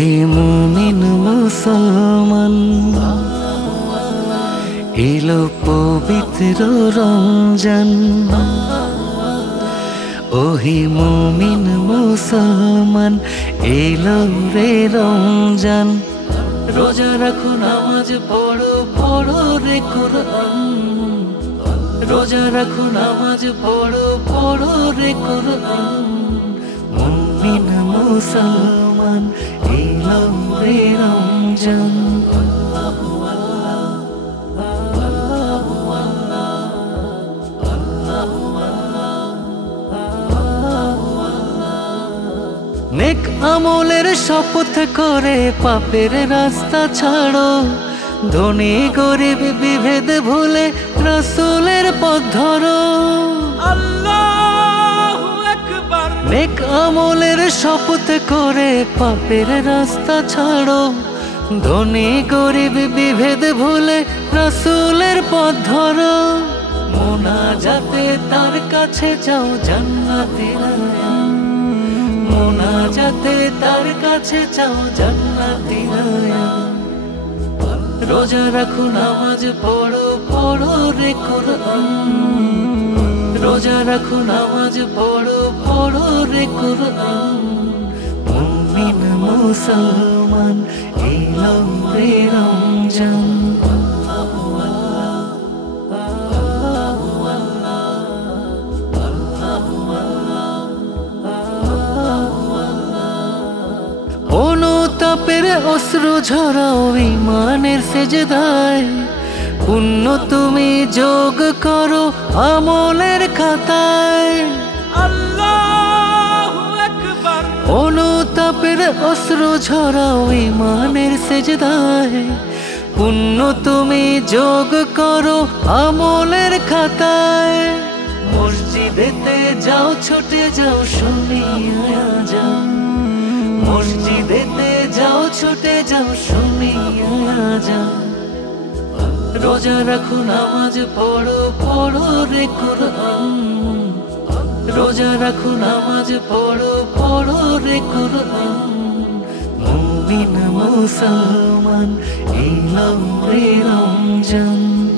ওহে মুমিন মুসলমান, এলো পবিত্র রমজান। ওহে মুমিন মুসলমান, এলো রে রমজান। রোজা রাখো, নামাজ পড়ো, পড়ো রে কোরআন। রোজা রাখো, নামাজ পড়ো, পড়ো রে কোরআন। মুমিন মুসলমান, এলো রে রমজান। নেক আমলের শপথ করে পাপের রাস্তা ছাড়ো। ধনী গরিব বিভেদ ভুলে রাসূলের পথ ধরো। আল্লাহু আকবার। নেক আমলের শপথ করে পাপের রাস্তা ছাড়ো। ধনী গরিব বিভেদ ভুলে রাসূলের পথ ধরো। মোনাজাতে তার কাছে যাও, জান্নাতের আয়ান। মোনাজাতে তার কাছে যাও, জান্নাতের আয়ান। রোজা রাখো, নামাজ পড়ো, পড়ো রে কোরআন। রোজা রাখো, নামাজ পড়ো, পড়ো রে কোরআন। মুমিন মুসলমান, এলো রে রমজান। অনুতাপের অশ্রু ঝরাও ঈমানের সেজদায়। পুণ্য তুমি যোগ করো আমলের খাতায়। আল্লাহু আকবার। অনুতাপের অশ্রু ঝরাও ঈমানের সেজদায়। পুণ্য তুমি যোগ করো আমলের খাতায়। মসজিদেতে যাও, ছুটে যাও, শুনিয়া যাও। মসজিদেতে যাও, ছুটে যাও, শুনিয়া যাও। রোজা রাখো, নামাজ পড়ো, পড়ো রে কোরআন। রোজা রাখো, নামাজ পড়ো, পড়ো রে কোরআন। মুমিন মুসলমান, এলো রে রমজান।